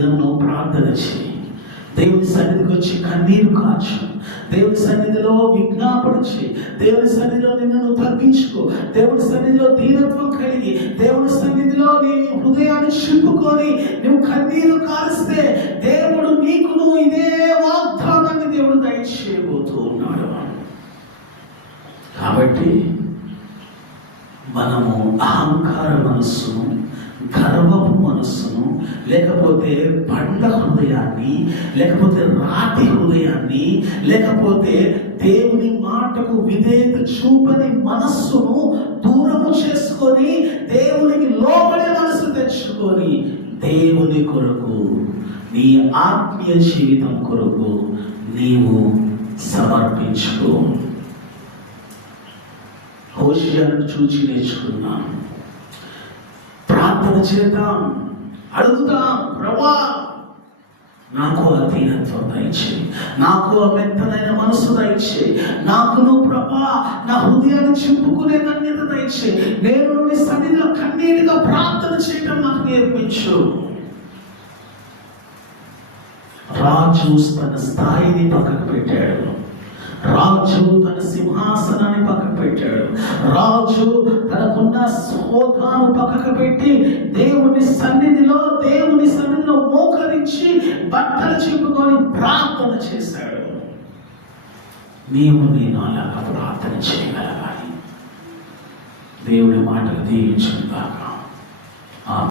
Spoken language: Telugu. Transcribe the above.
ప్రార్థన చేయి. దేవుని సన్నిధికి వచ్చి కన్నీరు కాచు. దేవుని సన్నిధిలో విజ్ఞాపన చేయి. దేవుని సన్నిధిలో నిన్ను తగ్గించుకో. దేవుని సన్నిధిలో దీనత్వం కలిగి దేవుని సన్నిధిలో నీ హృదయాన్ని చింపుకొని నువ్వు కన్నీరు కారిస్తే దేవుడు నీకును ఇదే వాగ్దానాన్ని దేవుడు దయచేయబోతూ ఉన్నాడు. కాబట్టి మనము అహంకార మనస్సును, గర్వపు మనస్సును, లేకపోతే బండ హృదయాన్ని, లేకపోతే రాతి హృదయాన్ని, లేకపోతే దేవుని మాటకు విధేయత చూపని మనస్సును దూరము చేసుకొని దేవునికి లోబడే మనసు తెచ్చుకొని దేవుని కొరకు, నీ ఆత్మీయ జీవితం కొరకు నీవు సమర్పించుకో. హోషేయను చూచి నేర్చుకున్నాను. ప్రార్థన చేద్దాం, అడుగుదాం, ప్రభా నాకు ఆ దీనత్వం దయచేయి, నాకు ఆ మెత్తనైన మనసు దయచేయి, నాకు నువ్వు ప్రభా నా హృదయాన్ని చింపుకునే ధన్యత దయచేయి, నేను నీ సన్నిధిలో కన్నీటిగా ప్రార్థన చేయడం నాకు నేర్పించు. రాజు తన స్థాయిని పక్కకు పెట్టాడు. రాజు తన సింహాసనాన్ని పక్కకు పెట్టాడు. రాజు తనకున్న హోదాను పక్కకు పెట్టి దేవుని సన్నిధిలో మోకరించి బట్టలు చింపుకొని ప్రార్థన చేశాడు. నేను అలాగా ప్రార్థన చేయగలగాలి. దేవుడి మాటలు దీవించుగాక.